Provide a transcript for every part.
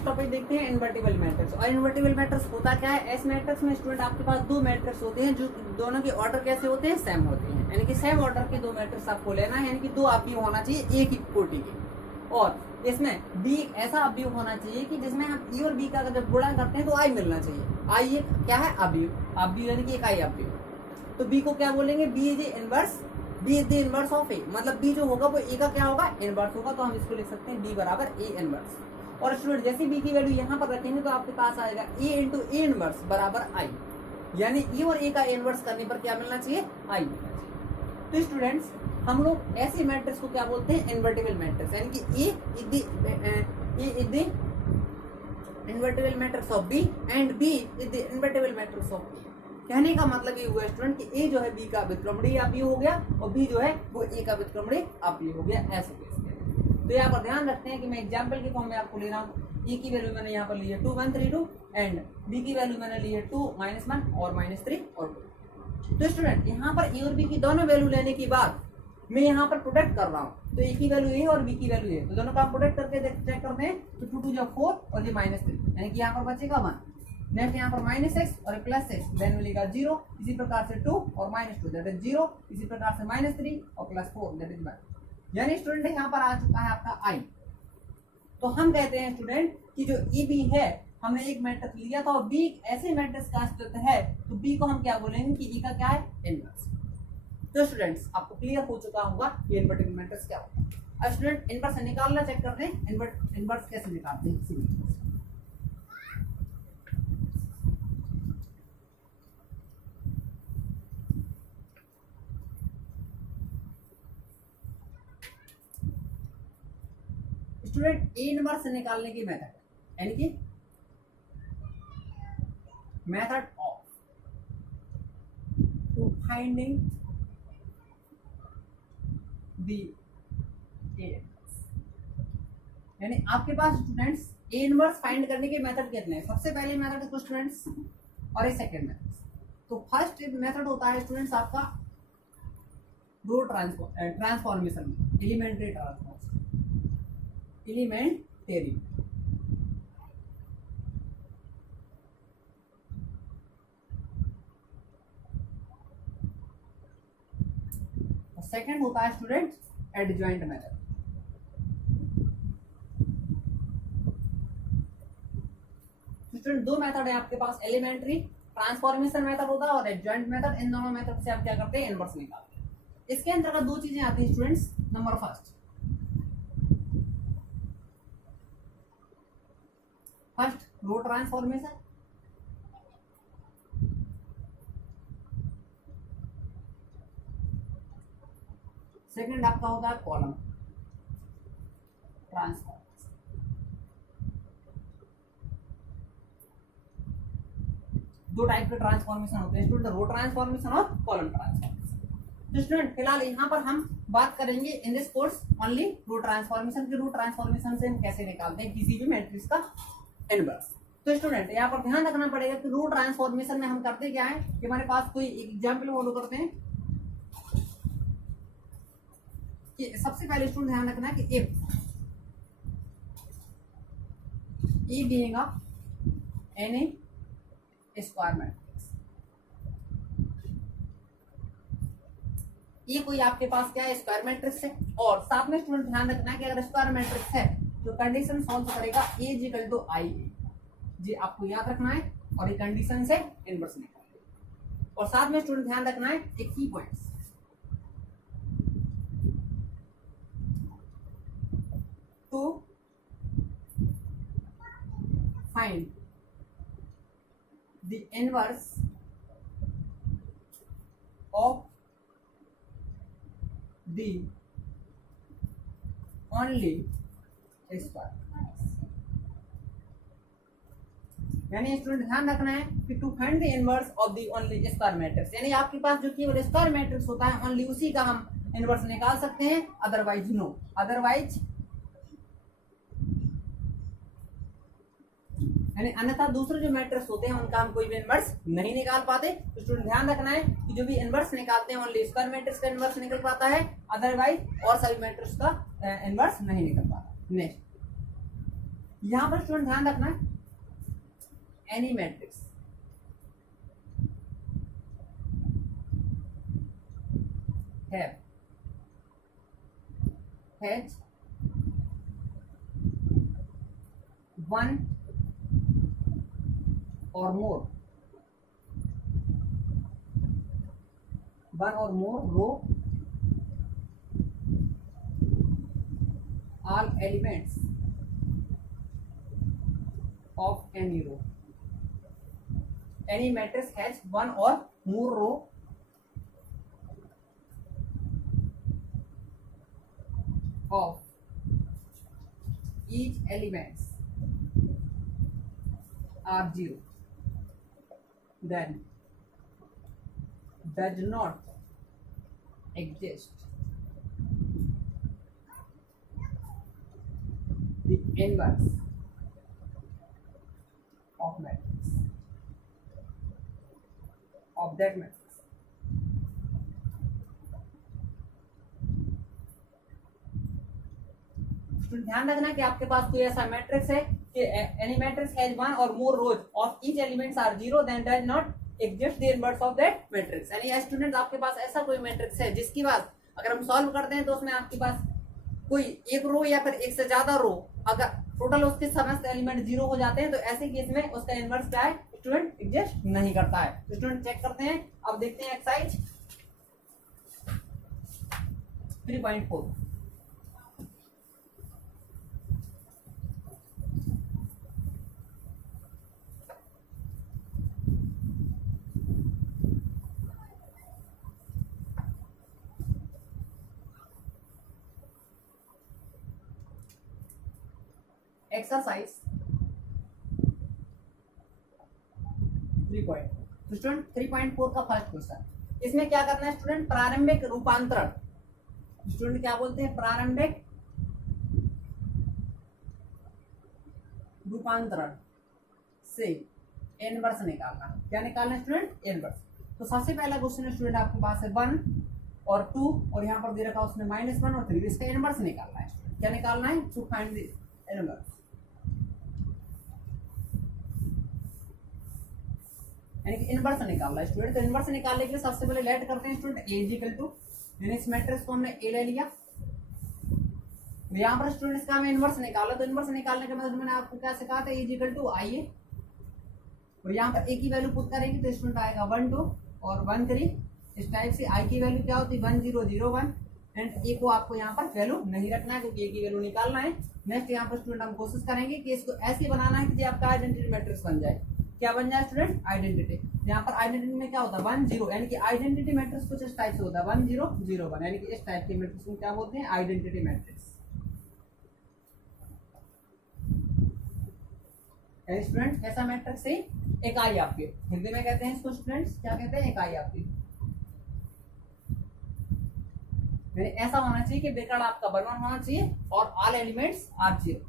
Next topic देखते हैं invertible matrix. और इन्वर्टिबल मैट्रिक्स होता क्या है, एस मैट्रिक्स में स्टूडेंट आपके पास दो मैट्रिक्स होते हैं जो दोनों के ऑर्डर कैसे होते हैं, सेम होते हैं, यानी कि सेम ऑर्डर के दो मैट्रिक्स आपको लेना है, यानी कि दो अवयव होना चाहिए एक ही कोटि के, और इसमें बी ऐसा अवयव होना चाहिए कि जिसमें हम ई और बी का जब गुणा करते हैं तो आई मिलना चाहिए। आई एक क्या है, अवयव, अवयव यानी कि एक आई अवयव। तो बी को क्या बोलेंगे, B is inverse, B is the inverse of A, मतलब बी जो होगा वो ए का क्या होगा, इनवर्स होगा। तो हम इसको लिख सकते हैं बी बराबर ए इनवर्स। और स्टूडेंट जैसे बी की वैल्यू यहाँ पर रखेंगे तो आपके पास आएगा ए इंटू ए इनवर्स बराबर आई, यानी ई और ए का इनवर्स करने पर क्या मिलना चाहिए, आई मिलना चाहिए। तो स्टूडेंट्स हम लोग ऐसी मैट्रिक्स को क्या बोलते हैं, इन्वर्टिबल मैट्रिक्स, यानी कि A is the invertible matrix of B and B is the invertible matrix of A. कहने का मतलब ये हुआ स्टूडेंट कि ए जो है बी का व्युत्क्रमणीय अवयव हो गया और बी जो है वो ए का व्युत्क्रमणीय अवयव हो गया, ऐसे केस में। तो यहाँ पर ध्यान रखते हैं कि मैं एग्जांपल के फॉर्म में आपको ले रहा हूँ। ए की वैल्यू मैंने यहाँ पर ली है 2 1 3 2 एंड बी की वैल्यू मैंने ली है 2 -1 और -3 और 2। तो स्टूडेंट यहाँ पर ए और बी की दोनों वैल्यू लेने के बाद मैं यहाँ पर प्रोडक्ट कर रहा हूँ, तो ए की वैल्यू ए और बी की वैल्यू ए, तो दोनों का प्रोडक्ट करके चेक करते हैं। तो 2 2 4 और ये -3, यानी कि यहाँ पर बचेगा 1। नेक्स्ट यहाँ पर -6 और +6, देन मिलेगा 0। इसी प्रकार से 2 और -2 दैट इज 0। इसी प्रकार से -3 और +4 दैट इज 1, यानी स्टूडेंट यहाँ पर आ चुका है आपका आई। तो हम कहते हैं स्टूडेंट कि जो ई बी है, हमने एक मैट्रिक्स लिया था और बी ऐसे मैट्रिक्स का अस्तित्व है, तो बी को हम क्या बोलेंगे कि ई का क्या है, इनवर्स। तो स्टूडेंट्स आपको क्लियर हो चुका होगा कि इन्वर्टिबल मैट्रिक्स क्या होता है। अब स्टूडेंट इनवर्स निकालना चेक करते हैं, इनवर्स कैसे निकालते हैं किसी भी। स्टूडेंट ए इनवर्स निकालने की मेथड, यानी कि method of to finding the A inverse, यानी आपके पास स्टूडेंट्स ए इनवर्स फाइंड करने के मेथड कितने हैं। सबसे पहले मेथड है स्टूडेंट्स और ये सेकंड मेथड। तो फर्स्ट मेथड होता है स्टूडेंट्स आपका रो ट्रांसफॉर्मेशन, एलिमेंट्री ट्रांसफॉर्मेशन, एलिमेंटेरी। सेकंड होता है स्टूडेंट एडजॉइंट मेथड। स्टूडेंट दो मेथड है आपके पास, एलिमेंट्री ट्रांसफॉर्मेशन मेथड होता है और एडजॉइंट मेथड। इन दोनों मेथड से आप क्या करते हैं, इनवर्स निकालते हैं। इसके अंतर्गत दो चीजें आती हैं students. Number first row transformation, second आपका होता है कॉलम ट्रांसफॉर्मेशन। दो टाइप के ट्रांसफॉर्मेशन होते हैं स्टूडेंट, रो ट्रांसफॉर्मेशन और कॉलम ट्रांसफॉर्मेशन। तो स्टूडेंट फिलहाल यहाँ पर हम बात करेंगे in this course only row transformation की। रो ट्रांसफॉर्मेशन से हम कैसे निकालते हैं किसी भी मैट्रिक्स का इनवर्स। तो स्टूडेंट यहाँ पर ध्यान रखना पड़ेगा कि रो ट्रांसफॉर्मेशन में हम करते क्या है कि हमारे पास कोई एग्जाम्पल फॉलो करते हैं कि सबसे पहले स्टूडेंट ध्यान रखना है कि if E being N E square matrix, ये कोई आपके पास क्या है, स्क्वायर मैट्रिक्स है। और साथ में स्टूडेंट ध्यान रखना है कि अगर स्क्वायर मैट्रिक्स है तो कंडीशन सॉल्व करेगा ए इज इक्वल टू आई ए, जी आपको याद रखना है। और ये कंडीशन से इनवर्स निकालना। और साथ में स्टूडेंट ध्यान रखना है एक key points, to find the inverse of the only square, यानी स्टूडेंट ध्यान रखना है कि to find the inverse of the only square matrix, यानी आपके पास जो केवल स्क्वायर मैट्रिक्स होता है ओनली उसी का हम इनवर्स निकाल सकते हैं, अदरवाइज नो। अदरवाइज यानी अन्यथा दूसरे जो मैट्रिक्स होते हैं उनका हम कोई भी इनवर्स नहीं निकाल पाते। तो स्टूडेंट ध्यान रखना है कि जो भी इनवर्स निकालते हैं ओनली स्क्वायर मैट्रिक्स का इनवर्स निकल पाता है, अदरवाइज और सभी मैट्रिक्स का इनवर्स नहीं निकल पाता। नेक्स्ट यहां पर स्टूडेंट ध्यान रखना है, any matrix has one or more row, all elements of any row. Any matrix has one or more row of each elements are zero, then does not exist the inverse of matrix of that matrix. ध्यान रखना कि आपके पास कोई ऐसा matrix है कि any matrix has one और more rows of each elements are zero, then does not exist the inverse of that matrix. यानी स्टूडेंट आपके पास ऐसा कोई मैट्रिक्स है जिसकी बात अगर हम सॉल्व करते हैं तो उसमें आपके पास कोई एक रो या फिर एक से ज्यादा रो, अगर टोटल उसके समस्त एलिमेंट जीरो हो जाते हैं तो ऐसे केस में उसका इनवर्स क्या है स्टूडेंट एग्जिस्ट नहीं करता है। स्टूडेंट चेक करते हैं, अब देखते हैं एक्सरसाइज 3.4। एक्सरसाइज 3.4। स्टूडेंट 3.4 का फर्स्ट क्वेश्चन, इसमें क्या करना है स्टूडेंट, प्रारंभिक रूपांतरण। स्टूडेंट क्या बोलते हैं, प्रारंभिक रूपांतरण से इनवर्स निकालना। क्या निकालना है स्टूडेंट, इनवर्स। तो सबसे पहला क्वेश्चन है स्टूडेंट आपके पास है 1 और 2 और यहाँ पर दे रखा उसने -1 और 3, इसका इनवर्स निकालना है। क्या निकालना है, टू फाइंड द इनवर्स। यानी कि इनवर्स निकालना है स्टूडेंट। तो इनवर्स निकालने के लिए सबसे पहले लेट करते हैं स्टूडेंट a इक्वल टू, यानी इस मैट्रिक्स को हमने a ले लिया, यहाँ पर स्टूडेंट इसका हमें इनवर्स निकाला। तो इनवर्स निकालने के बाद मैंने आपको क्या सिखाया था, a इक्वल टू i और यहाँ पर a की वैल्यू पुट करेंगे तो स्टूडेंट आएगा 1 2 और 1 3। इस टाइप से i की वैल्यू क्या होती है 1 0 0 1 एंड a को आपको यहाँ पर वैल्यू नहीं रखना है क्योंकि a की वैल्यू निकालना है। नेक्स्ट यहाँ पर स्टूडेंट हम कोशिश करेंगे कि इसको ऐसे बनाना है कि आपका आइडेंटिटी मैट्रिक्स बन जाए। क्या बन जाए स्टूडेंट, आइडेंटिटी। यहाँ पर आइडेंटिटी में क्या होता है 1 0, यानी कि आइडेंटिटी मैट्रिक्स कुछ इस टाइप से होता है 1 0 0 1, यानी कि इस टाइप के मैट्रिक्स को क्या बोलते हैं, आइडेंटिटी मैट्रिक्स। स्टूडेंट ऐसा मैट्रिक्स से इकाई आपकी, हिंदी में कहते हैं इसको स्टूडेंट्स क्या कहते हैं, इकाई आपकी। ऐसा होना चाहिए कि विकर्ण आपका 1 1 होना चाहिए और ऑल एलिमेंट्स आर 0।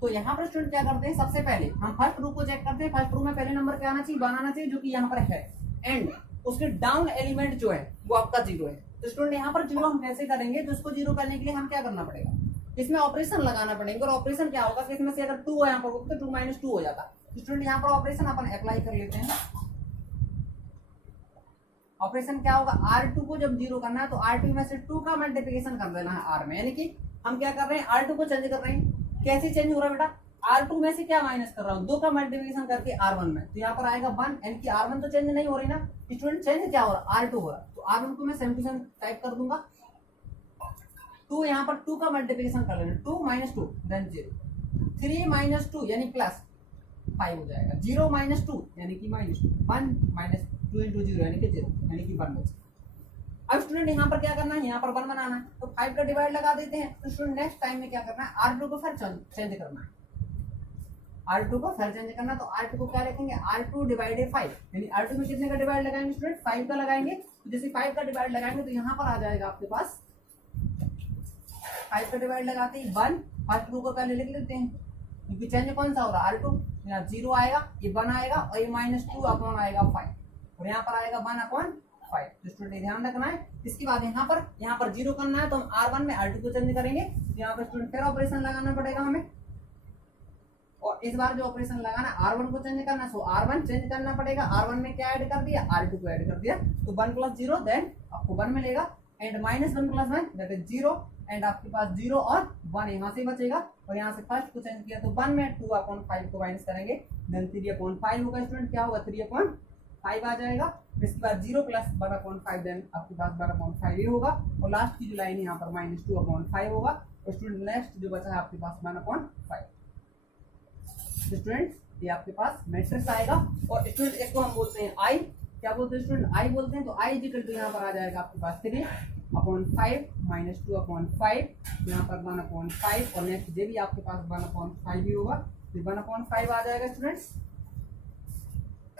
तो यहाँ पर स्टूडेंट क्या करते हैं, सबसे पहले हम फर्स्ट रो को चेक करते हैं। फर्स्ट रो में पहले नंबर क्या आना चाहिए, 1 आना चाहिए, जो कि यहाँ पर है, एंड उसके डाउन एलिमेंट जो है वो आपका 0 है। तो स्टूडेंट यहाँ पर 0 हम कैसे करेंगे, तो उसको 0 करने के लिए हम क्या करना पड़ेगा, इसमें ऑपरेशन लगाना पड़ेगा। और ऑपरेशन क्या होगा कि इसमें से अगर 2 है यहाँ पर तो 2 - 2 हो जाता। तो स्टूडेंट यहाँ पर ऑपरेशन अपन अप्लाई कर लेते हैं। ऑपरेशन क्या होगा, R2 को जब 0 करना है तो R2 में से 2 का मल्टीप्लिकेशन कर देना है R में, यानी कि हम क्या कर रहे हैं R2 को चेंज कर रहे हैं। कैसे चेंज हो रहा है बेटा, R2 में से क्या माइनस कर रहा हूँ, 2 का मल्टीप्लिकेशन करके R1 में, तो यहाँ पर आएगा 1, यानी कि R1 तो चेंज नहीं हो रही ना स्टूडेंट, चेंज क्या हो रहा है R2 हो रहा है। तो R1 को मैं सेम टू सेम टाइप कर दूंगा। 2 यहाँ पर 2 का मल्टीप्लिकेशन कर लेना, 2 - 2 देन 0, 3 - 2 यानी +5 हो जाएगा, 0 - 2 यानी कि -2, 1 - 2 × 0 यानी कि 0 यानी कि 1 बचा। अब स्टूडेंट यहाँ पर क्या करना है, यहाँ पर 1 बनाना है, तो 5 का डिवाइड लगा देते हैं। तो स्टूडेंट नेक्स्ट टाइम में क्या करना है, R2 को फिर चेंज करना है, R2 को फिर चेंज करना। तो R2 को क्या लिखेंगे, R2 / 5, यानी R2 में कितने का डिवाइड लगाएंगे स्टूडेंट, 5 का लगाएंगे। तो जैसे 5 का डिवाइड लगाएंगे तो यहाँ पर आ जाएगा आपके पास 5 का डिवाइड लगाते ही 1, फर्स्ट रो को पहले लिख लेते हैं क्योंकि चेंज कौन सा हो रहा है, R2, यहाँ 0 आएगा, ये 1 आएगा और ये -2 अपॉन आएगा 5 और यहाँ पर आएगा 1/5। तो स्टूडेंट ध्यान रखना है। इसके बाद यहाँ पर 0 करना है तो हम R1 में R2 को चेंज करेंगे। यहाँ पर स्टूडेंट फिर ऑपरेशन लगाना पड़ेगा हमें, और इस बार जो ऑपरेशन लगाना R1 को चेंज करना, सो R1 चेंज करना पड़ेगा। R1 में क्या ऐड कर दिया, R2 को ऐड कर दिया, तो 1 + 0 देन आपको 1 मिलेगा, एंड -1 + 1 दैट इज 0, एंड आपके पास 0 और 1 यहाँ से बचेगा, और यहाँ से फर्स्ट को चेंज किया तो 1 में 2/5 को माइनस करेंगे, देन 3/5 होगा स्टूडेंट, क्या होगा 3/5 आ जाएगा। इसके बाद 0 + 1/5 देन आपके पास 1/5 ही होगा, और लास्ट की जो लाइन यहाँ पर -2/5 होगा। और स्टूडेंट नेक्स्ट जो बचा है आपके पास 1/5। स्टूडेंट ये आपके पास मैट्रिक्स आएगा, और स्टूडेंट इसको हम बोलते हैं आई, क्या बोलते हैं स्टूडेंट, आई बोलते हैं। तो आई इक्वल टू यहाँ पर आ जाएगा आपके पास 3/5 -2/5, यहाँ पर 1/5, और नेक्स्ट ये भी आपके पास 1/5 ही होगा, तो 1/5 आ जाएगा स्टूडेंट्स।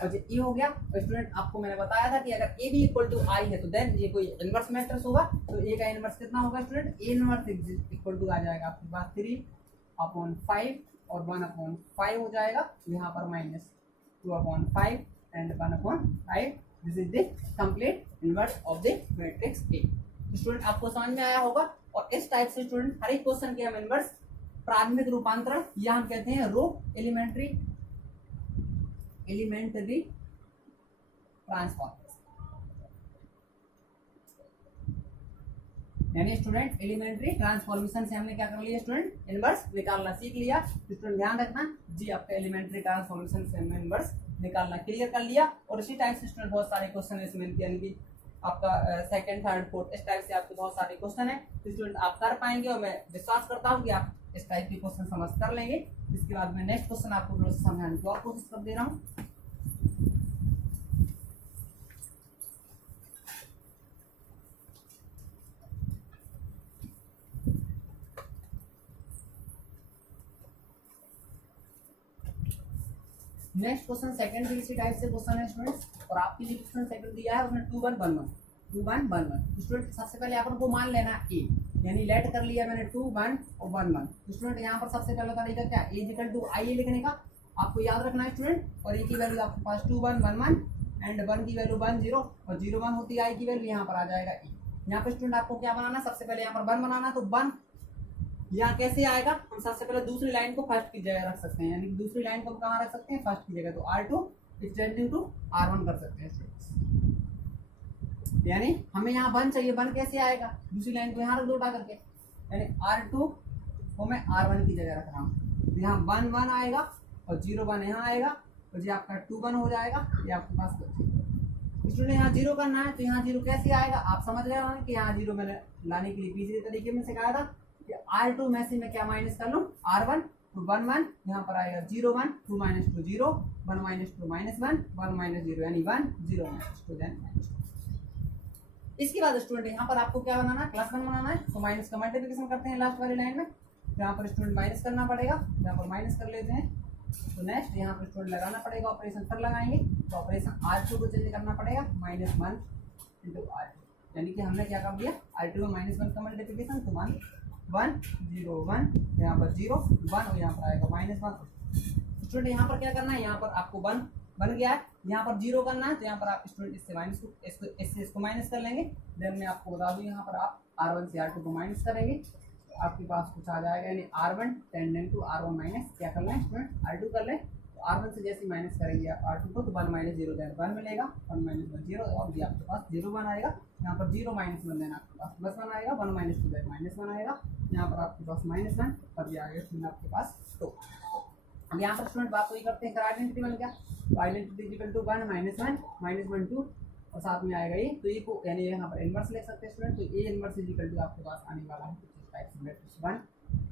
और ये ई हो गया। तो स्टूडेंट आपको मैंने बताया था कि अगर ए भी इक्वल टू आई है तो देन ये कोई इनवर्स मैट्रिक्स होगा। तो ए का इनवर्स कितना होगा student, A inverse equal to आ जाएगा आपके पास 3/5 और 1/5 हो जाएगा, यहाँ पर -2/5 and 1/5, this is the complete inverse of the matrix A. Student आपको समझ में आया होगा, और इस टाइप से स्टूडेंट हर एक क्वेश्चन के हम इनवर्स, प्राथमिक रूपांतरण या हम कहते हैं रो एलिमेंट्री ट्रांसफॉर्मेशन, यानी स्टूडेंट एलिमेंट्री ट्रांसफॉर्मेशन से हमने क्या कर लिया स्टूडेंट, इनवर्स निकालना सीख लिया। स्टूडेंट ध्यान रखना जी, आपका एलिमेंट्री ट्रांसफॉर्मेशन से हमने इनवर्स निकालना क्लियर कर लिया। और इसी टाइप से स्टूडेंट बहुत सारे क्वेश्चन इसमें, यानी कि आपका सेकंड थर्ड फोर्थ इस टाइप से आपके बहुत सारे क्वेश्चन है, तो स्टूडेंट आप कर पाएंगे, और मैं विश्वास करता हूँ कि आप इस टाइप के क्वेश्चन समझ कर लेंगे। इसके बाद मैं नेक्स्ट क्वेश्चन आपको थोड़ा सा समझाने की और कोशिश कर दे रहा हूँ। नेक्स्ट क्वेश्चन सेकंड भी इसी टाइप से क्वेश्चन है स्टूडेंट्स, और आपके लिए क्वेश्चन सेकंड दिया है उसमें 2 1 1 1 2 1 1 1। स्टूडेंट सबसे पहले अपन को मान लेना ए, यानी लेट कर लिया मैंने 2 1 और 1 1। स्टूडेंट यहाँ पर सबसे पहला तरीका क्या, ए इक्वल टू आई लिखने का, आपको याद रखना है स्टूडेंट। और ए की वैल्यू आपके पास 2 1 1 1 एंड 1 की वैल्यू 1 0 और 0 1 होती है आई की वैल्यू, यहाँ पर आ जाएगा ए। यहाँ पे स्टूडेंट आपको क्या बनाना, सबसे पहले यहाँ पर 1 बनाना, तो 1 यहाँ कैसे आएगा, हम सबसे पहले दूसरी लाइन को फर्स्ट की जगह रख सकते हैं, यानी कि दूसरी लाइन को हम कहाँ रख सकते हैं, फर्स्ट की जगह, तो R2 एक्सटेंडिंग टू R1 कर सकते हैं स्टूडेंट्स। यानी हमें यहाँ 1 चाहिए, 1 कैसे आएगा, दूसरी लाइन को यहाँ रख दो उठा करके, यानी R2 को मैं R1 की जगह रख रहा हूँ, यहाँ 1 1 आएगा और 0 1 यहाँ आएगा, और ये आपका 2 1 हो जाएगा, ये आपके पास स्टूडेंट यहाँ 0 करना है, तो यहाँ 0 कैसे आएगा, आप समझ रहे हो कि यहाँ 0 मैंने लाने के लिए पिछले तरीके में सिखाया था कि R2 में से मैं क्या माइनस कर लूँ, R1, तो 1 1 यहाँ पर आएगा 0 1 2 -2 0 1 -2 -1 1 -0, यानी 1 0 -2 देन -2। इसके बाद स्टूडेंट यहाँ पर आपको क्या बनाना है, +1 बनाना है, तो माइनस का मल्टीप्लिकेशन करते हैं लास्ट वाली लाइन में, यहाँ पर स्टूडेंट माइनस करना पड़ेगा, यहाँ पर माइनस कर लेते हैं, तो नेक्स्ट यहाँ पर स्टूडेंट लगाना पड़ेगा ऑपरेशन, फिर लगाएंगे तो ऑपरेशन R2 को चेंज करना पड़ेगा, -1 × R2, यानी कि हमने क्या कर दिया, R2 में -1 का मल्टीप्लिकेशन, तो 1 1 0 1 यहाँ पर 0 1 और यहाँ पर आएगा -1। स्टूडेंट यहाँ पर क्या करना है, यहाँ पर आपको 1 बन गया है, यहाँ पर 0 करना है, तो यहाँ पर आप स्टूडेंट इससे माइनस को इसको माइनस कर लेंगे, देन मैं आपको बता दूँ यहाँ पर आप R1 से R2 को माइनस करेंगे, तो आपके पास कुछ आ जाएगा, यानी R1 टेंडेंट टू R1 माइनस क्या कर लें स्टूडेंट, R2 कर लें, तो R1 से जैसे माइनस करेंगे R2 को, तो 1 -0 देन 1 मिलेगा, 1 -1 0, और भी आपके पास 0 1 आएगा, यहाँ पर 0 -1 देना आपके पास +1 आएगा, 1 -2 देन -1 आएगा, यहाँ पर आपके पास -1 और ये आएगा स्टूडेंट आपके पास 2। अब यहाँ पर स्टूडेंट बात वही करते हैं, आइडेंटिटी बन गया, तो आइडेंटिटी इक्वल टू 1 -1 -1 2 और साथ में आएगा ये, तो ये को यानी यहाँ पर इनवर्स ले सकते हैं स्टूडेंट, तो ए इनवर्स इक्वल टू आपके पास आने वाला है कुछ इस टाइप से, मैट्रिक्स 1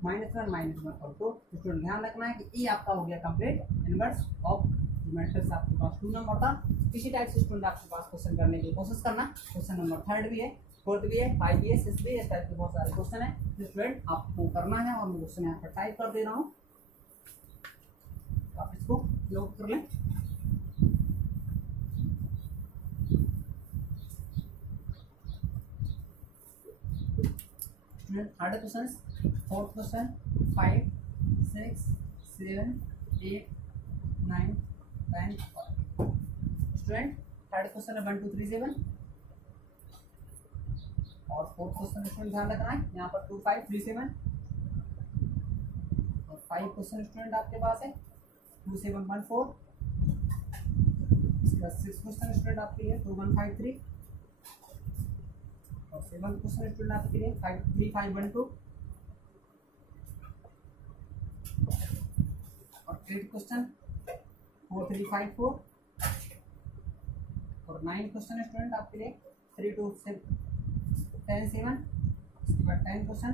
-1 -1 और 2। स्टूडेंट ध्यान रखना है कि ए आपका हो गया कंप्लीट इनवर्स ऑफ मैट्रिक्स, आपके पास 2 नंबर था। इसी टाइप से स्टूडेंट आपके पास क्वेश्चन करने की कोशिश करना, क्वेश्चन नंबर 3 भी है, 4th भी है, 5 भी है, 6 भी है, इस टाइप के बहुत सारे क्वेश्चन है जो स्टूडेंट आपको करना है, और मैं क्वेश्चन यहाँ पर टाइप कर दे रहा हूँ, आप इसको नोट कर लें। Third question, 4th question, 5 6 7 8 9 10 student third question है 1 2 3 7 और 4th क्वेश्चन स्टूडेंट ध्यान रखना है यहाँ पर 2 5 3 7 और और 5 क्वेश्चन स्टूडेंट आपके पास है 2714। इसके बाद 6 क्वेश्चन स्टूडेंट आपके लिए 2153 और 7 क्वेश्चन स्टूडेंट आपके लिए 3512 और 8 क्वेश्चन 4354 और 9 क्वेश्चन स्टूडेंट आपके लिए 3217। इसके बाद 10 क्वेश्चन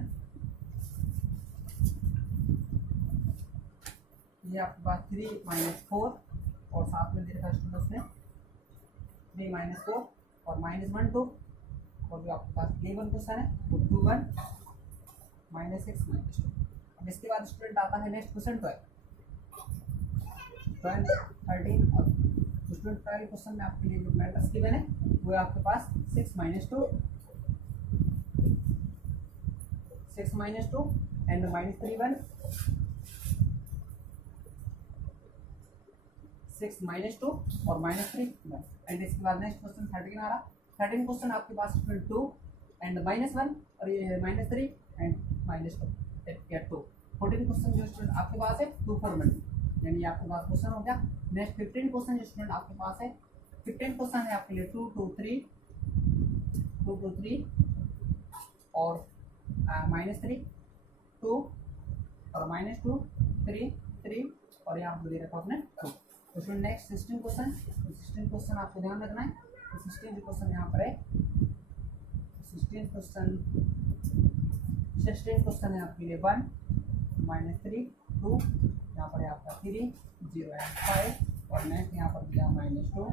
ये आपके पास 3 - 4 और साथ में दे रखा स्टूडेंट उसने 3 - 4 और -1 2 और जो आपके पास 11 क्वेश्चन है वो 2 1 -6 -2। अब इसके बाद स्टूडेंट आता है नेक्स्ट क्वेश्चन 12 13 और स्टूडेंट 12 क्वेश्चन में आपके लिए जो मैट्रिक्स गिवन है वो है आपके पास 6 - 2 एंड -3 1 6 - 2 और -3 1 एंड इसके बाद नेक्स्ट क्वेश्चन 13 आ रहा। 13 क्वेश्चन आपके पास स्टूडेंट 2 एंड -1 और ये -3 एंड -2 2। 14 क्वेश्चन जो स्टूडेंट आपके पास है 2 4 1 यानी आपके पास क्वेश्चन हो गया। नेक्स्ट 15 क्वेश्चन जो स्टूडेंट आपके पास है 15 क्वेश्चन है आपके लिए 2 2 3 और -3 2 और -2 3 3 और यहाँ पर दे रखा आपने 2। तो स्टूडेंट नेक्स्ट 16 क्वेश्चन 16 क्वेश्चन आपको ध्यान रखना है। 16 क्वेश्चन यहाँ पर है 16 क्वेश्चन है आपके लिए 1 -3 2 यहाँ पर है आपका 3 0 एंड 5 और नेक्स्ट यहाँ पर दिया -2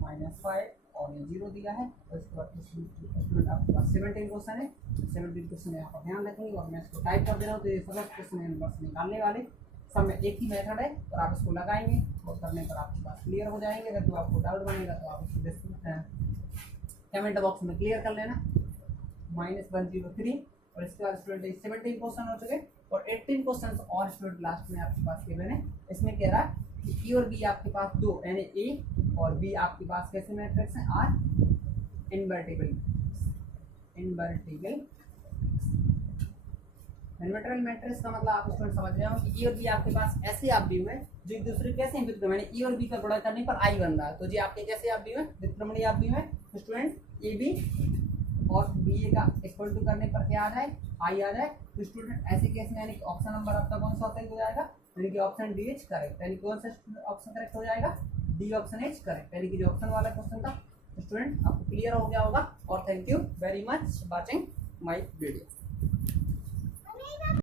-5 और ये 0 दिया है। और इसके बाद स्टूडेंट आपके पास 17 क्वेश्चन है 17 क्वेश्चन यहाँ पर ध्यान रखेंगे और मैं इसको टाइप कर दे रहा हूँ। तो ये सब क्वेश्चन नंबर निकालने वाले सब में एक ही मेथड है और आप इसको लगाएंगे और करने पर आपके पास क्लियर हो जाएंगे। अगर तो आपको डाउट बनेगा तो आप इसको कमेंट बॉक्स में क्लियर कर लेना। -103 और इसके बाद स्टूडेंट 17 क्वेश्चन हो चुके और 18 क्वेश्चन और स्टूडेंट लास्ट में आपके पास गिवन है। इसमें कह रहा है कि ए और बी आपके पास दो यानी ए और बी आपके पास कैसे मैट्रिक्स हैं आर इनवर्टिबल इनवर्टिबल मैट्रिक्स का मतलब आप स्टूडेंट समझ रहे हो कि ए और बी आपके पास ऐसे आप भी हुए जो एक दूसरे कैसे व्युत्क्रम यानी ए और बी का गुणा करने पर आई बन रहा है। तो जी आपके कैसे आप भी हुए व्युत्क्रमणीय आप भी हुए। तो स्टूडेंट ए बी और बी ए का इक्वल टू करने पर क्या आ जाए आई आ जाए। तो स्टूडेंट ऐसे केस में यानी ऑप्शन नंबर आपका कौन सा हो जाएगा यानी कि ऑप्शन डी इज करेक्ट यानी कौन सा ऑप्शन करेक्ट हो जाएगा डी ऑप्शन इज करेक्ट यानी कि जो ऑप्शन वाला क्वेश्चन था स्टूडेंट आपको क्लियर हो गया होगा। और thank you very much watching my video.